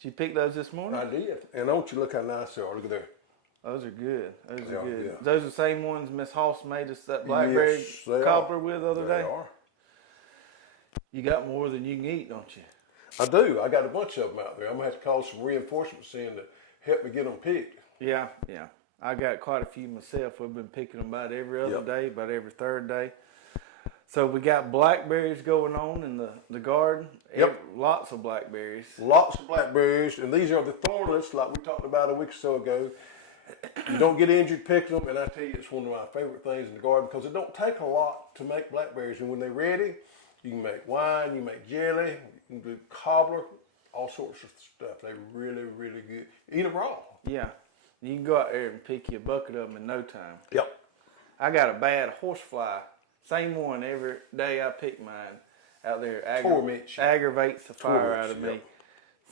Did you pick those this morning? I did. And don't you look how nice they are? Look at there. Those are good. Those are good. Yeah. Those are the same ones Miss Hoss made us that blackberry cobbler with the other day? They are. You got more than you can eat, don't you? I do. I got a bunch of them out there. I'm going to have to call some reinforcements in to help me get them picked. Yeah. I got quite a few myself. We've been picking them about every other day, about every third day. So we got blackberries going on in the garden. Yep. Lots of blackberries. Lots of blackberries, and these are the thornless, like we talked about a week or so ago. You don't get injured picking them, and I tell you, it's one of my favorite things in the garden because it don't take a lot to make blackberries. And when they're ready, you can make wine, you can make jelly, you can do cobbler, all sorts of stuff. They're really, really good. Eat them raw. Yeah. You can go out there and pick you a bucket of them in no time. Yep. I got a bad horsefly. Same one every day I pick mine out there. Aggravates the fire out of me. Yep.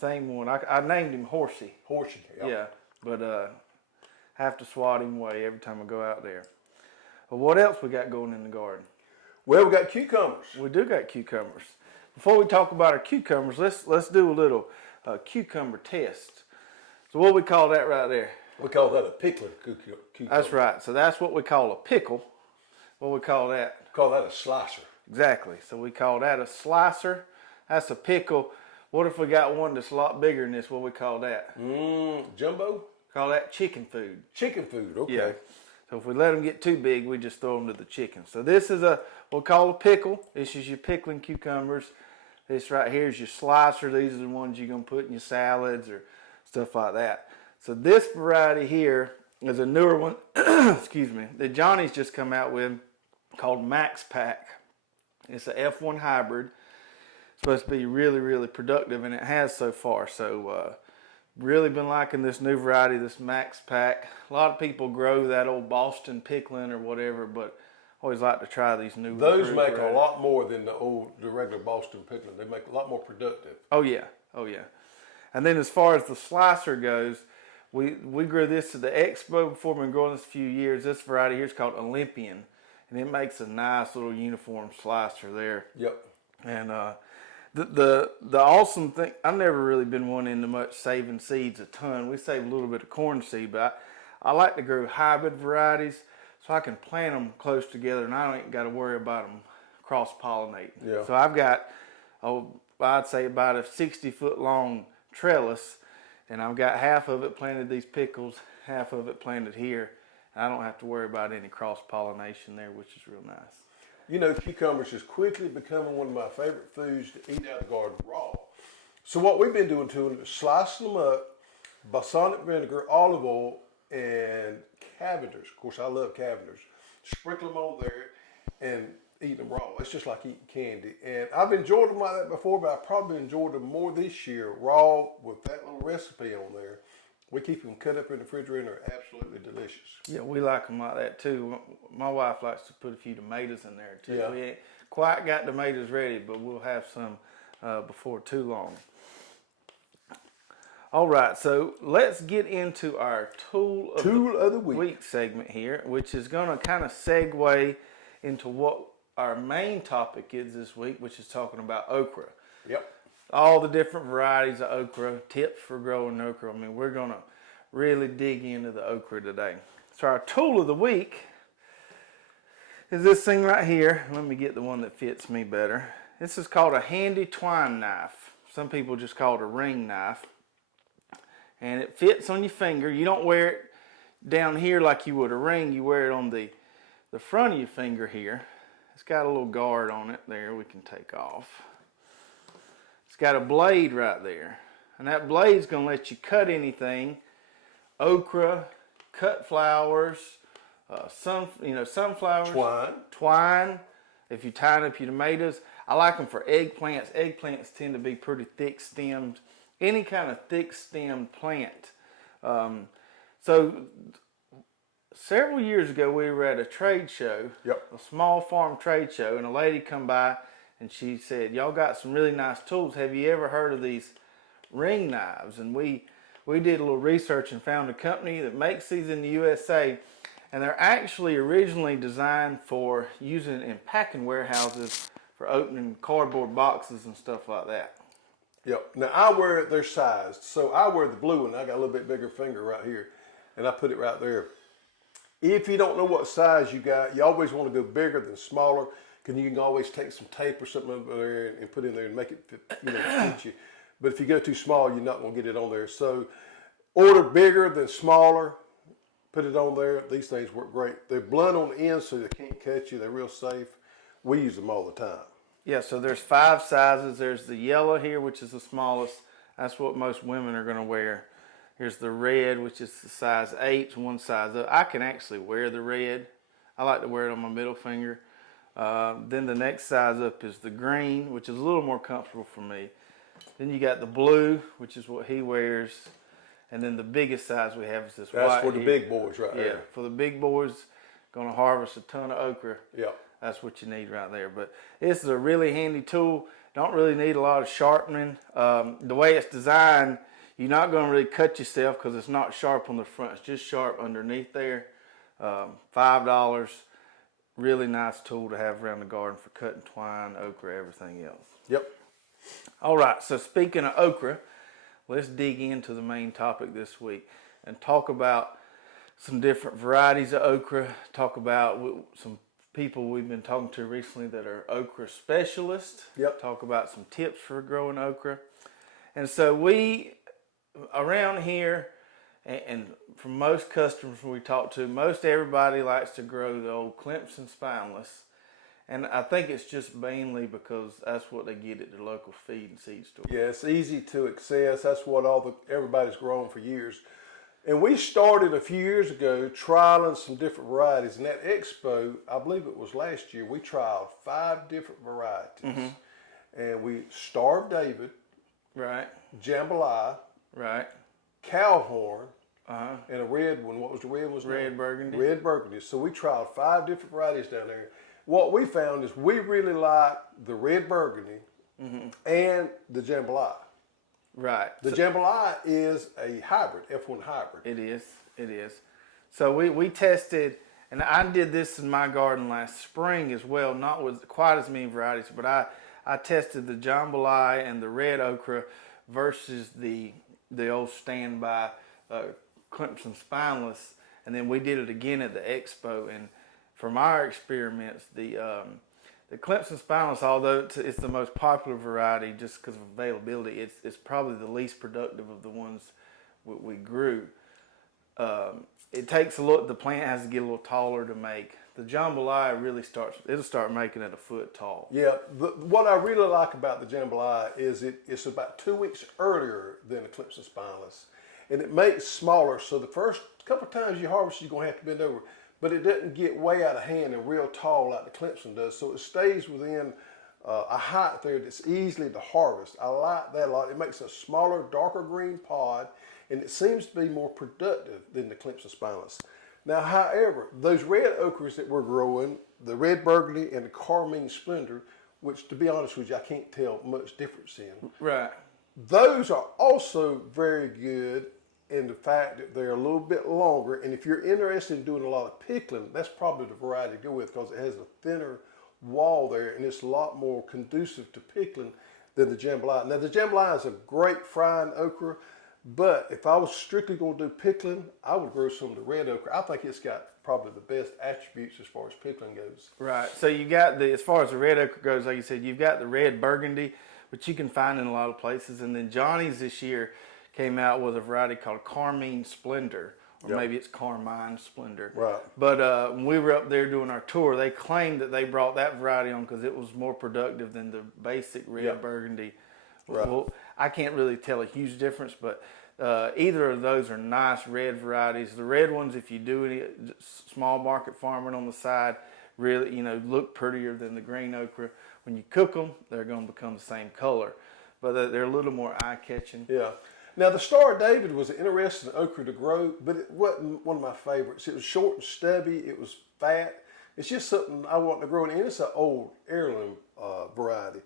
Same one. I named him Horsey. Horsey, yep. Yeah. But have to swat him away every time I go out there. But what else we got going in the garden? Well, we got cucumbers. We do got cucumbers. Before we talk about our cucumbers, let's do a little cucumber test. So what we call that right there? We call that a pickling cucumber. That's right. So that's what we call a pickle. What we call that? We call that a slicer. Exactly. So we call that a slicer. That's a pickle. What if we got one that's a lot bigger than this? What we call that? Jumbo? Call that chicken food. Chicken food, okay. Yeah. So if we let them get too big, we just throw them to the chicken. So this is what we call a pickle. This is your pickling cucumbers. This right here is your slicer. These are the ones you're going to put in your salads or stuff like that. So this variety here is a newer one, excuse me, that Johnny's just come out with called Max Pack. It's a F1 hybrid. It's supposed to be really, really productive, and it has so far. So really been liking this new variety, this Max Pack. A lot of people grow that old Boston pickling or whatever, but I always like to try these new Those make a lot more than the regular Boston pickling. They make a lot more productive. Oh yeah. And then as far as the slicer goes, we grew this at the expo before. We've been growing this a few years. This variety here is called Olympian, and it makes a nice little uniform slicer there. Yep. And the awesome thing, I've never really been one into much saving seeds a ton. We save a little bit of corn seed, but I like to grow hybrid varieties so I can plant them close together, and I don't got to worry about them cross-pollinating. Yeah. So I've got, I'd say about a 60-foot long trellis, and I've got half of it planted these pickles, half of it planted here. And I don't have to worry about any cross-pollination there, which is real nice. You know, cucumbers is quickly becoming one of my favorite foods to eat out of the garden raw. So what we've been doing to them is slicing them up, balsamic vinegar, olive oil, and Cavenders. Of course, I love Cavenders. Sprinkle them on there and eat them raw. It's just like eating candy. And I've enjoyed them like that before, but I probably enjoyed them more this year raw with that little recipe on there. We keep them cut up in the refrigerator. They're absolutely delicious. Yeah, we like them like that too. My wife likes to put a few tomatoes in there too. Yeah. We ain't quite got tomatoes ready, but we'll have some before too long. All right, so let's get into our tool of the week segment here, which is going to kind of segue into what our main topic is this week, which is talking about okra. Yep. All the different varieties of okra, tips for growing okra. I mean, we're going to really dig into the okra today. So our tool of the week is this thing right here. Let me get the one that fits me better. This is called a handy twine knife. Some people just call it a ring knife. And it fits on your finger. You don't wear it down here like you would a ring. You wear it on the front of your finger here. It's got a little guard on it there we can take off. It's got a blade right there. And that blade's going to let you cut anything. Okra, cut flowers, sunflowers. Twine. If you tie up your tomatoes. I like them for eggplants. Eggplants tend to be pretty thick stemmed. Any kind of thick stemmed plant. So several years ago we were at a trade show, a small farm trade show, and a lady come by and she said, "Y'all got some really nice tools. Have you ever heard of these ring knives?" And we did a little research and found a company that makes these in the USA, and they're actually originally designed for using in packing warehouses for opening cardboard boxes and stuff like that. Yep. Now I wear it, they're sized. So I wear the blue one. I got a little bit bigger finger right here. And I put it right there. If you don't know what size you got, you always want to go bigger than smaller. Because you can always take some tape or something over there and put it in there and make it fit you. But if you go too small, you're not going to get it on there. So order bigger than smaller. Put it on there. These things work great. They're blunt on the end so they can't cut you. They're real safe. We use them all the time. Yeah, so there's 5 sizes. There's the yellow here, which is the smallest. That's what most women are going to wear. Here's the red, which is the size 8, one size up. I can actually wear the red. I like to wear it on my middle finger. Then the next size up is the green, which is a little more comfortable for me. Then you got the blue, which is what he wears. And then the biggest size we have is this white. That's for the here. big boys right Yeah, there. for the big boys, going to harvest a ton of okra. Yeah. That's what you need right there. But this is a really handy tool. Don't really need a lot of sharpening. The way it's designed, you're not going to really cut yourself because it's not sharp on the front. It's just sharp underneath there. $5. Really nice tool to have around the garden for cutting twine, okra, everything else. Yep. All right, so speaking of okra, let's dig into the main topic this week and talk about some different varieties of okra, talk about some people we've been talking to recently that are okra specialists, Yep. talk about some tips for growing okra. And so we, around here, and from most customers we talk to, most everybody likes to grow the old Clemson spineless. And I think it's just mainly because that's what they get at the local feed and seed store. Yeah, it's easy to access. That's what everybody's grown for years. And we started a few years ago trialing some different varieties. And at Expo, I believe it was last year, we trialed 5 different varieties. Mm-hmm. And we Star of David, Right, Jambalaya, right, Cowhorn, and a red one. What was the red one? red burgundy. Red burgundy. So we tried 5 different varieties down there. What we found is we really like the red burgundy and the jambalaya. Right. The jambalaya is a hybrid, F1 hybrid. It is. So we tested, and I did this in my garden last spring as well, not with quite as many varieties, but I tested the jambalaya and the red okra versus the old standby Clemson spineless, and then we did it again at the expo. And from our experiments, the Clemson spineless, although it's the most popular variety just because of availability, it's probably the least productive of the ones we grew. It takes the plant has to get a little taller to make. The jambalaya really it'll start making it a foot tall. Yeah, what I really like about the jambalaya is it's about 2 weeks earlier than the Clemson spineless. And it makes smaller, so the first couple times you harvest, you're going to have to bend over. But it doesn't get way out of hand and real tall like the Clemson does. So it stays within a height there that's easily to harvest. I like that a lot. It makes a smaller, darker green pod, and it seems to be more productive than the Clemson spineless. Now, however, those red okras that we're growing, the red burgundy and the carmine splendor, which to be honest with you, I can't tell much difference in. Right. Those are also very good in the fact that they're a little bit longer. And if you're interested in doing a lot of pickling, that's probably the variety to go with because it has a thinner wall there and it's a lot more conducive to pickling than the jambalaya. Now, the jambalaya is a great frying okra, but if I was strictly going to do pickling, I would grow some of the red okra. I think it's got probably the best attributes as far as pickling goes. Right. So you got as far as the red okra goes, like you said, you've got the red burgundy, which you can find in a lot of places. And then Johnny's this year came out with a variety called Carmine Splendor, or maybe it's Carmine Splendor. Right. But when we were up there doing our tour, they claimed that they brought that variety on because it was more productive than the basic red burgundy. Right. Well, I can't really tell a huge difference, but either of those are nice red varieties. The red ones, if you do any small market farming on the side, really look prettier than the green okra. When you cook them, they're going to become the same color, but they're a little more eye-catching. Yeah. Now, the Star of David was an interesting okra to grow, but it wasn't one of my favorites. It was short and stubby. It was fat. It's just something I want to grow, and it's an old heirloom variety.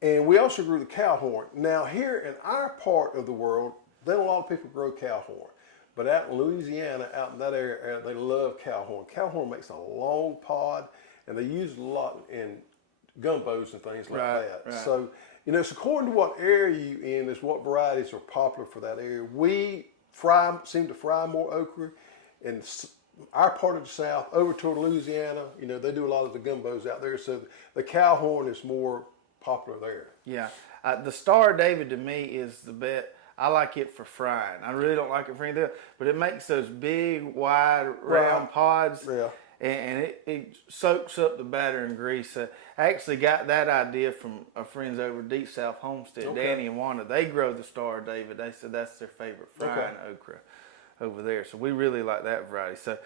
And we also grew the cowhorn. Now, here in our part of the world, then a lot of people grow cowhorn. But out in Louisiana, out in that area, they love cowhorn. Cowhorn makes a long pod, and they use it a lot in gumbos and things like that. Right. So You know, it's according to what area you're in, is what varieties are popular for that area. We seem to fry more okra in our part of the South over toward Louisiana. You know, they do a lot of the gumbos out there, so the cowhorn is more popular there. Yeah, the Star of David to me is the best. I like it for frying. I really don't like it for anything else, but it makes those big, wide, round pods, Yeah. and it soaks up the batter and grease. I actually got that idea from our friends over Deep South Homestead, Okay. Danny and Wanda. They grow the Star of David. They said that's their favorite frying okra over there. So we really like that variety. So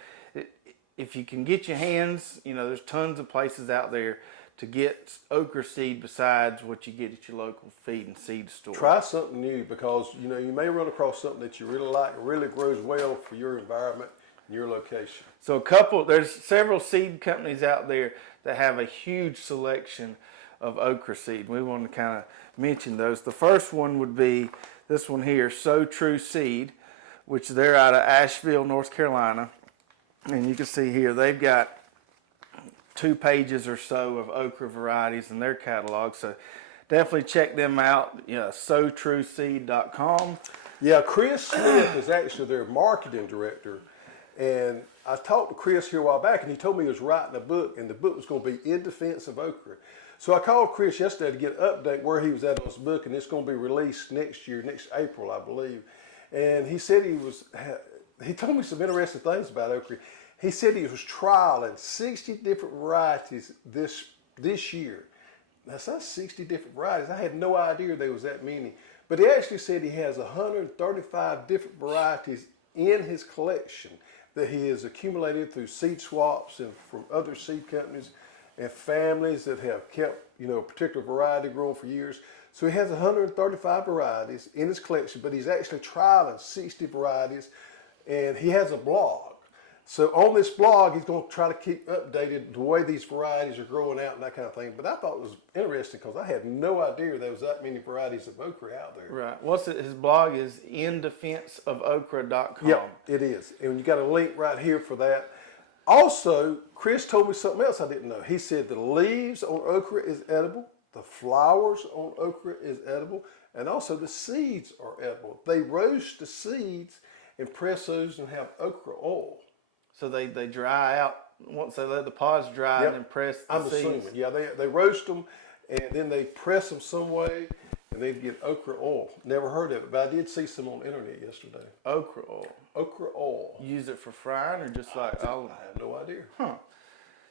if you can get your hands, you know, there's tons of places out there to get okra seed besides what you get at your local feed and seed store. Try something new, because you know you may run across something that you really like and really grows well for your environment and your location. So there's several seed companies out there that have a huge selection of okra seed. We want to kind of mention those. The first one would be this one here, So True Seed, which they're out of Asheville, North Carolina. And you can see here they've got 2 pages or so of okra varieties in their catalog. So definitely check them out. Yeah, SoTrueSeed.com. Yeah, Chris Smith is actually their marketing director, and I talked to Chris here a while back, and he told me he was writing a book, and the book was going to be In Defense of Okra. So I called Chris yesterday to get an update where he was at on his book, and it's going to be released next year, next April, I believe. And he said he told me some interesting things about okra. He said he was trialing 60 different varieties this year. That's not 60 different varieties. I had no idea there was that many. But he actually said he has 135 different varieties in his collection that he has accumulated through seed swaps and from other seed companies and families that have kept, you know, a particular variety growing for years. So he has 135 varieties in his collection, but he's actually trialing 60 varieties, and he has a blog. So on this blog, he's going to try to keep updated the way these varieties are growing out and that kind of thing. But I thought it was interesting because I had no idea there was that many varieties of okra out there. Right. His blog is indefenseofokra.com. Yep, it is. And you got a link right here for that. Also, Chris told me something else I didn't know. He said the leaves on okra is edible, the flowers on okra is edible, and also the seeds are edible. They roast the seeds and press those and have okra oil. So they dry out once they let the pods dry and then press the seeds. I'm assuming. Yeah, they roast them and then they press them some way and they get okra oil. Never heard of it, but I did see some on the internet yesterday. Okra oil. Okra oil. You use it for frying or just like olive? I have no idea. Huh.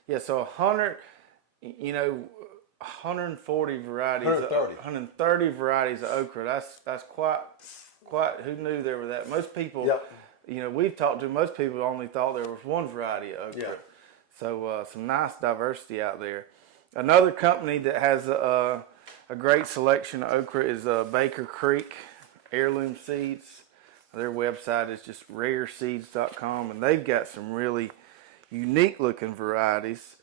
Yeah, so 140 varieties. 130 varieties of okra. That's quite. Who knew there were that? Most people. Yep. You know, we've talked to most people only thought there was one variety of okra. Yeah. So some nice diversity out there. Another company that has a great selection of okra is Baker Creek Heirloom Seeds. Their website is just rareseeds.com, and they've got some really unique looking varieties.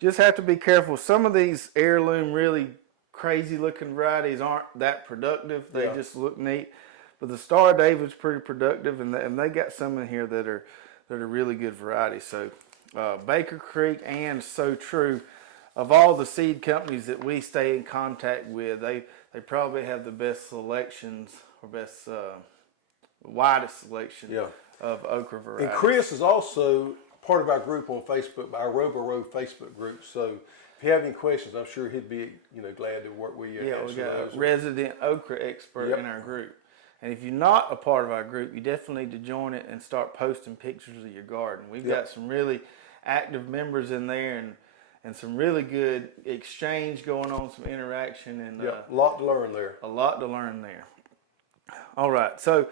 Just have to be careful. Some of these heirloom, really crazy looking varieties aren't that productive. They just look neat. But the Star of David's pretty productive, and they got some in here that are really good varieties. So Baker Creek and So True, of all the seed companies that we stay in contact with, they probably have the best selections or best widest selection of okra varieties. And Chris is also part of our group on Facebook, our Robo Facebook group. So if you have any questions, I'm sure he'd be glad to work with you. Yeah, we got a resident okra expert in our group. And if you're not a part of our group, you definitely need to join it and start posting pictures of your garden. We've got some really active members in there and some really good exchange going on, some interaction. And a lot to learn there. A lot to learn there. All right, so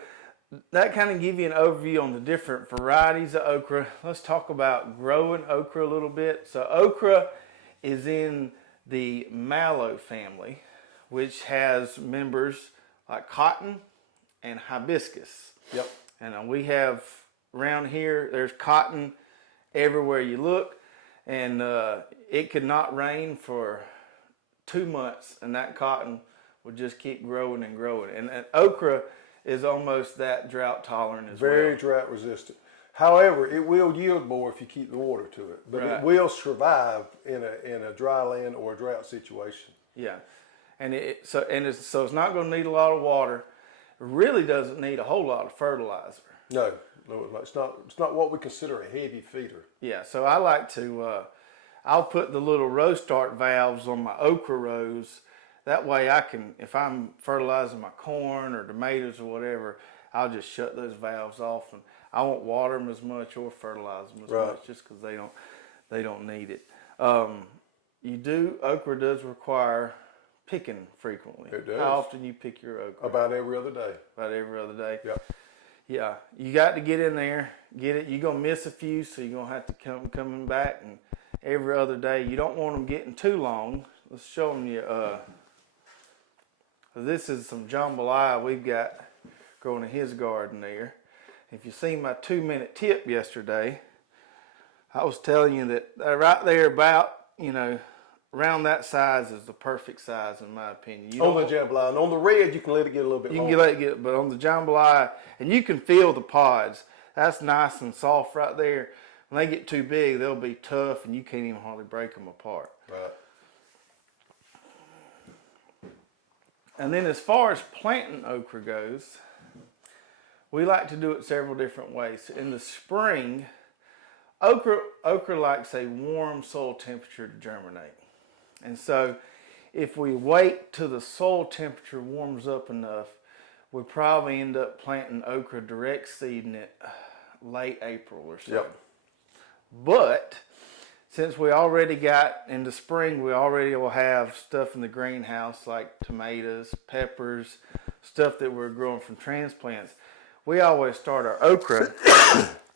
that kind of give you an overview on the different varieties of okra. Let's talk about growing okra a little bit. So okra is in the mallow family, which has members like cotton and hibiscus. Yep. And we have around here, there's cotton everywhere you look, and it could not rain for 2 months, and that cotton would just keep growing and growing. And okra is almost that drought tolerant as well. Very drought resistant. However, it will yield more if you keep the water to it, but it will survive in a dry land or a drought situation. Yeah. and it's not going to need a lot of water. It really doesn't need a whole lot of fertilizer. No, it's not. It's not what we consider a heavy feeder. Yeah, so I like to. I'll put the little row start valves on my okra rows. That way I can, if I'm fertilizing my corn or tomatoes or whatever, I'll just shut those valves off, and I won't water them as much or fertilize them as much just because they don't need it. Okra does require picking frequently. It does. How often you pick your okra? About every other day. About every other day. Yep. Yeah, you got to get in there, get it. You're gonna miss a few, so you're gonna have to coming back, and every other day. You don't want them getting too long. Let's show them you. This is some jambalaya we've got growing in his garden there. If you see my 2-minute tip yesterday, I was telling you that right there about, around that size is the perfect size in my opinion. On the jambalaya, and on the red, you can let it get a little bit longer. You can let it get, but on the jambalaya, and you can feel the pods. That's nice and soft right there. When they get too big, they'll be tough, and you can't even hardly break them apart. Right. And then as far as planting okra goes, we like to do it several different ways. In the spring, okra likes a warm soil temperature to germinate. And so if we wait till the soil temperature warms up enough, we probably end up planting okra direct seeding it late April or so. Yep. But since we already got in the spring, we already will have stuff in the greenhouse like tomatoes, peppers, stuff that we're growing from transplants. We always start our okra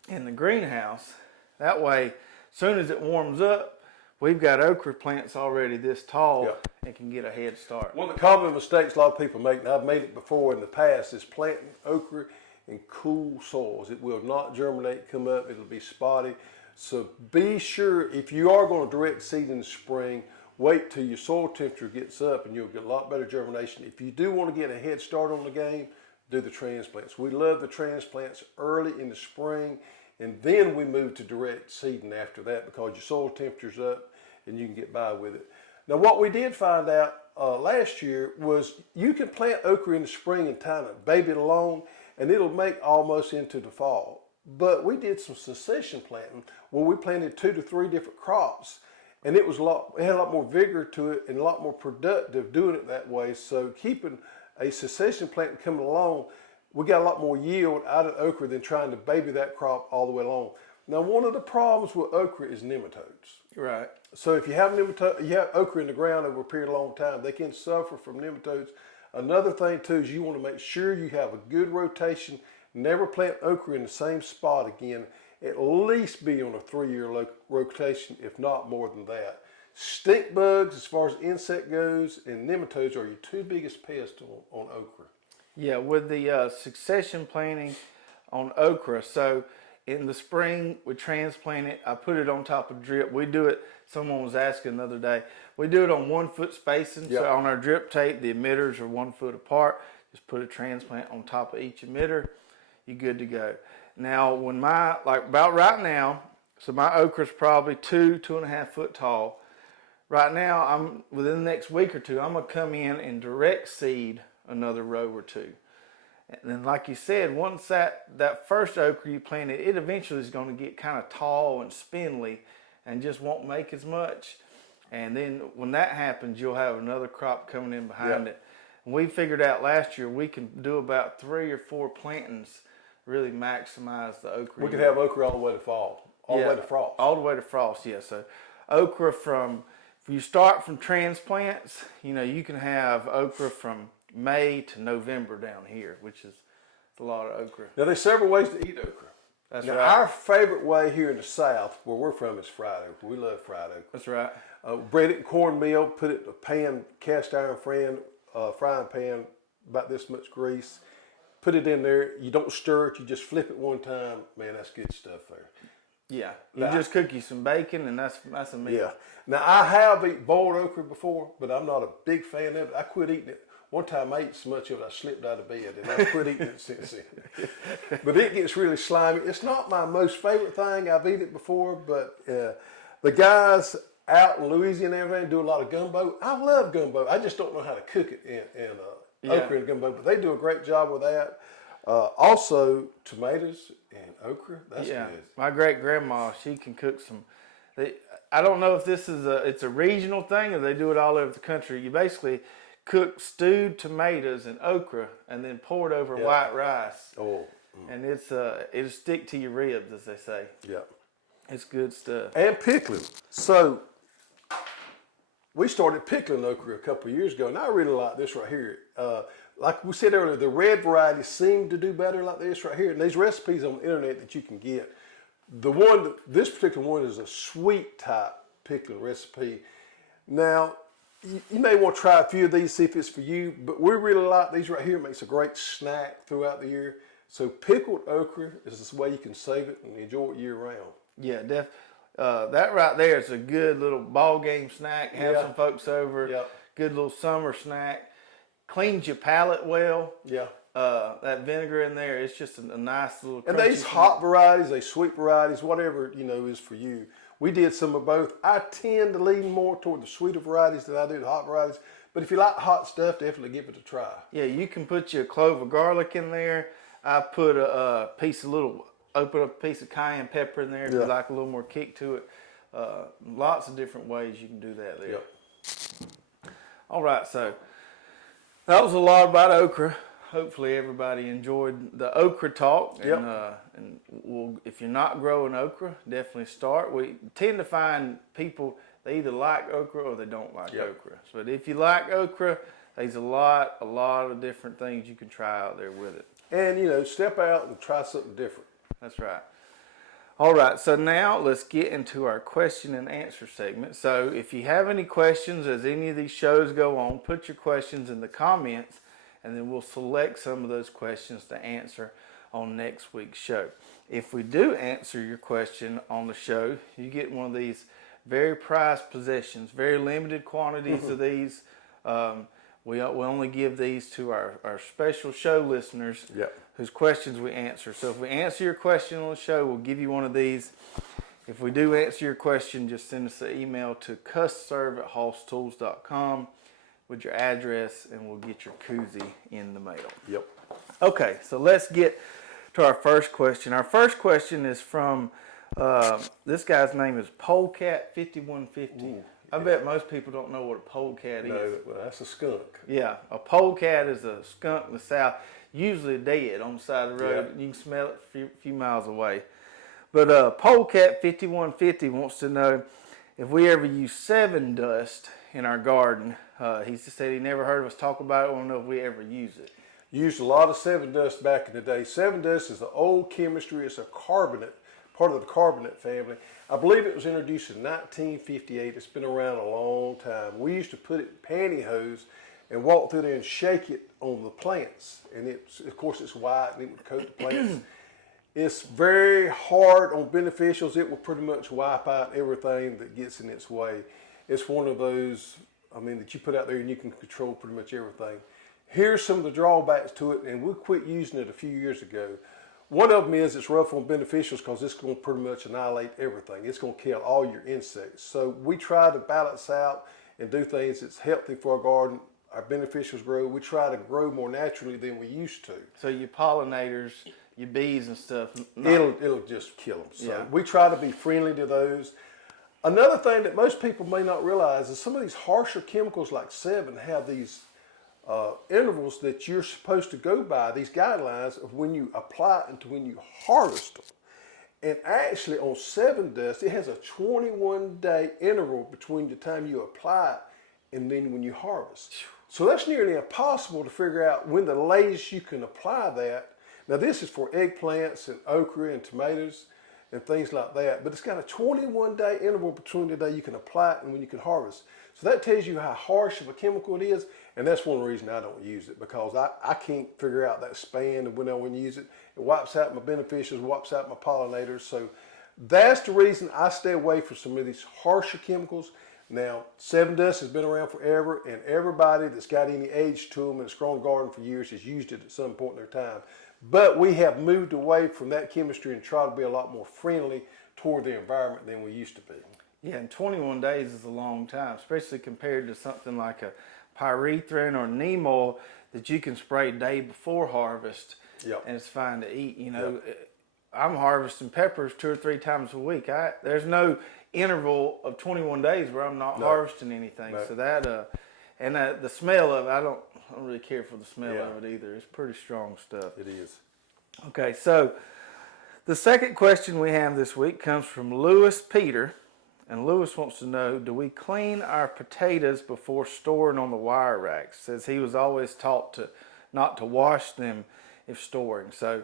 in the greenhouse. That way, as soon as it warms up, we've got okra plants already this tall and can get a head start. One of the common mistakes a lot of people make, and I've made it before in the past, is planting okra in cool soils. It will not germinate, come up, it'll be spotty. So be sure, if you are going to direct seed in the spring, wait till your soil temperature gets up and you'll get a lot better germination. If you do want to get a head start on the game, do the transplants. We love the transplants early in the spring, and then we move to direct seeding after that because your soil temperature's up and you can get by with it. Now what we did find out last year was you can plant okra in the spring and kind of baby it along, and it'll make almost into the fall. But we did some succession planting where we planted 2 to 3 different crops, and it had a lot more vigor to it and a lot more productive doing it that way. So keeping a succession planting coming along, we got a lot more yield out of okra than trying to baby that crop all the way along. Now, one of the problems with okra is nematodes. Right. So if you have okra in the ground over a period of long time, they can suffer from nematodes. Another thing too is you want to make sure you have a good rotation. Never plant okra in the same spot again. At least be on a 3-year rotation, if not more than that. Stink bugs, as far as insect goes, and nematodes are your 2 biggest pests on okra. Yeah, with the succession planting on okra, so in the spring we transplant it. I put it on top of drip. We do it, someone was asking the other day, we do it on 1 foot spacing. Yep. So on our drip tape, the emitters are 1 foot apart. Just put a transplant on top of each emitter. You're good to go. Now, when about right now, so my okra's probably 2.5 foot tall. Right now, I'm within the next week or two, I'm gonna come in and direct seed another row or 2. And then, like you said, once that first okra you planted, it eventually is going to get kind of tall and spindly, and just won't make as much. And then when that happens, you'll have another crop coming in behind it. And we figured out last year we can do about 3 or 4 plantings. Really maximize the okra. We could have okra all the way to fall, all the way to frost. All the way to frost, yeah. So okra if you start from transplants, you can have okra from May to November down here, which is a lot of okra. Now there's several ways to eat okra. That's now, right. Our favorite way here in the South, where we're from, is fried okra. We love fried okra. That's right. Bread it in cornmeal, put it in a pan, cast iron frying pan, about this much grease. Put it in there. You don't stir it. You just flip it one time. Man, that's good stuff there. Yeah. You just cook you some bacon, and that's a meal. Yeah. Now, I have eaten boiled okra before, but I'm not a big fan of it. I quit eating it. One time I ate so much of it, I slipped out of bed, and I've quit eating it since then. But it gets really slimy. It's not my most favorite thing. I've eaten it before, but the guys out in Louisiana and everything, do a lot of gumbo. I love gumbo. I just don't know how to cook it in okra and gumbo, but they do a great job with that. Also, tomatoes and okra. That's good. My great grandma, she can cook some. I don't know if this is it's a regional thing or they do it all over the country. You basically cook stewed tomatoes and okra and then pour it over white rice. Oh. And it'll stick to your ribs, as they say. Yeah. It's good stuff. And pickling. So we started pickling okra a couple of years ago, and I really like this right here. Like we said earlier, the red varieties seem to do better like this right here. And there's recipes on the internet that you can get. This particular one is a sweet type pickling recipe. Now, you may want to try a few of these, see if it's for you, but we really like these right here. It makes a great snack throughout the year. So pickled okra is this way you can save it and enjoy it year round. Yeah, that right there is a good little ball game snack. Have some folks over. Yeah. Good little summer snack. Cleans your palate well. Yeah. That vinegar in there, it's just a nice little. And these hot varieties, they sweet varieties, whatever is for you. We did some of both. I tend to lean more toward the sweeter varieties than I do the hot varieties. But if you like hot stuff, definitely give it a try. Yeah, you can put your clove of garlic in there. I put open up a piece of cayenne pepper in there if you like a little more kick to it. Lots of different ways you can do that there. Yep. All right, so that was a lot about okra. Hopefully everybody enjoyed the okra talk. And if you're not growing okra, definitely start. We tend to find people, they either like okra or they don't like okra. But if you like okra, there's a lot of different things you can try out there with it. And, step out and try something different. That's right. All right, so now let's get into our question and answer segment. So if you have any questions as any of these shows go on, put your questions in the comments, and then we'll select some of those questions to answer on next week's show. If we do answer your question on the show, you get one of these very prized possessions, very limited quantities of these. We only give these to our special show listeners whose questions we answer. So if we answer your question on the show, we'll give you one of these. If we do answer your question, just send us an email to custserve@hosstools.com with your address, and we'll get your koozie in the mail. Yep. Okay, so let's get to our first question. Our first question is from, this guy's name is Polecat5150. I bet most people don't know what a polecat is. No, well, that's a skunk. Yeah, a polecat is a skunk in the South, usually dead on the side of the road. You can smell it a few miles away. But Polecat5150 wants to know if we ever use 7 dust in our garden. He just said he never heard of us talk about it. I want to know if we ever use it. Used a lot of 7 dust back in the day. 7 dust is the old chemistry. It's a carbonate, part of the carbonate family. I believe it was introduced in 1958. It's been around a long time. We used to put it in pantyhose and walk through there and shake it on the plants. And of course it's white and it would coat the plants. It's very hard on beneficials. It will pretty much wipe out everything that gets in its way. It's one of those, that you put out there and you can control pretty much everything. Here's some of the drawbacks to it, and we quit using it a few years ago. One of them is it's rough on beneficials because it's going to pretty much annihilate everything. It's going to kill all your insects. So we try to balance out and do things that's healthy for our garden. Our beneficials grow. We try to grow more naturally than we used to. So your pollinators, your bees and stuff. It'll just kill them. So we try to be friendly to those. Another thing that most people may not realize is some of these harsher chemicals like 7 have these intervals that you're supposed to go by, these guidelines of when you apply it and to when you harvest them. And actually on 7 dust, it has a 21-day interval between the time you apply it and then when you harvest. So that's nearly impossible to figure out when the latest you can apply that. Now this is for eggplants and okra and tomatoes and things like that, but it's got a 21-day interval between the day you can apply it and when you can harvest. So that tells you how harsh of a chemical it is, and that's one reason I don't use it, because I can't figure out that span of when I want to use it. It wipes out my beneficials, wipes out my pollinators, so that's the reason I stay away from some of these harsher chemicals. Now, 7 dust has been around forever, and everybody that's got any age to them and has grown a garden for years has used it at some point in their time. But we have moved away from that chemistry and try to be a lot more friendly toward the environment than we used to be. Yeah, and 21 days is a long time, especially compared to something like a pyrethrin or neem oil that you can spray day before harvest, Yep. and it's fine to eat. You know, I'm harvesting peppers 2 or 3 times a week. There's no interval of 21 days where I'm not harvesting anything. No. So the smell of it, I don't really care for the smell Yeah. of it either. It's pretty strong stuff. It is. Okay, so the second question we have this week comes from Lewis Peter. And Lewis wants to know, do we clean our potatoes before storing on the wire racks? Says he was always taught not to wash them if storing. So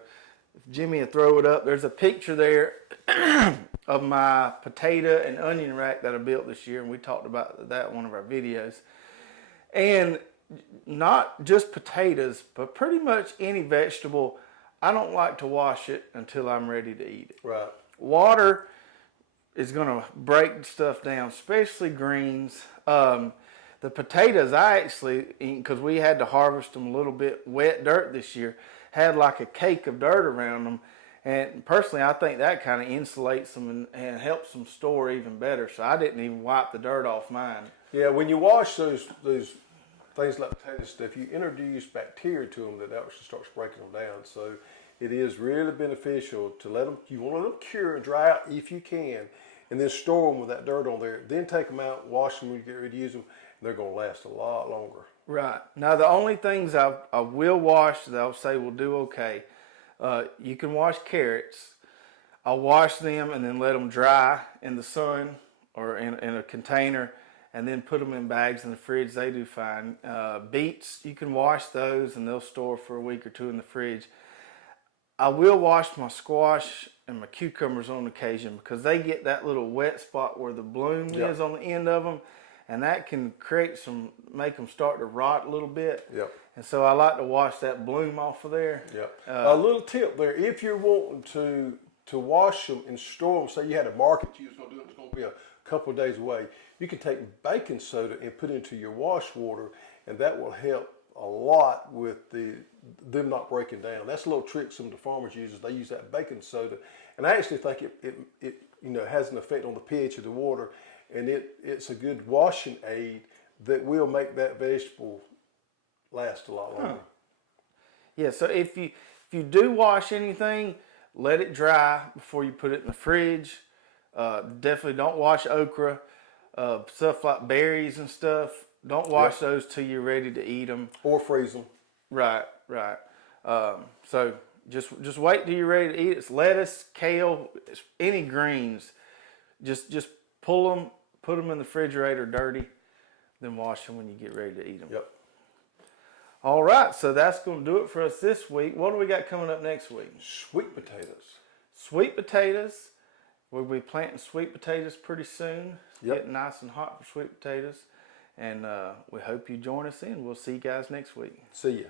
if Jimmy will throw it up, there's a picture there of my potato and onion rack that I built this year, and we talked about that in one of our videos. And not just potatoes, but pretty much any vegetable, I don't like to wash it until I'm ready to eat it. Right. Water is going to break stuff down, especially greens. The potatoes, I actually, because we had to harvest them a little bit wet dirt this year, had like a cake of dirt around them. And personally, I think that kind of insulates them and helps them store even better. So I didn't even wipe the dirt off mine. Yeah, when you wash those things like potato stuff, you introduce bacteria to them that actually starts breaking them down. So it is really beneficial to let them, you want to let them cure and dry out if you can, and then store them with that dirt on there. Then take them out, wash them when you get ready to use them, and they're going to last a lot longer. Right. Now, the only things I will wash that I'll say will do okay, you can wash carrots. I'll wash them and then let them dry in the sun or in a container, and then put them in bags in the fridge. They do fine. Beets, you can wash those and they'll store for a week or 2 in the fridge. I will wash my squash and my cucumbers on occasion because they get that little wet spot where the bloom is on the end of them, and that can make them start to rot a little bit. Yep. And so I like to wash that bloom off of there. Yep. A little tip there: if you're wanting to wash them and store them, say you had a market you was going to do it, it's going to be a couple of days away, you can take baking soda and put it into your wash water, and that will help a lot with them not breaking down. That's a little trick some of the farmers use. They use that baking soda, and I actually think it has an effect on the pH of the water, and it's a good washing aid that will make that vegetable last a lot longer. Yeah. So if you do wash anything, let it dry before you put it in the fridge. Definitely don't wash okra, stuff like berries and stuff. Don't wash those till you're ready to eat them. Or freeze them. Right. So just wait till you're ready to eat it. It's lettuce, kale, any greens. Just pull them, put them in the refrigerator dirty, then wash them when you get ready to eat them. Yep. All right, so that's going to do it for us this week. What do we got coming up next week? Sweet potatoes. Sweet potatoes. We'll be planting sweet potatoes pretty soon. It's getting nice and hot for sweet potatoes. And we hope you join us in. We'll see you guys next week. See ya.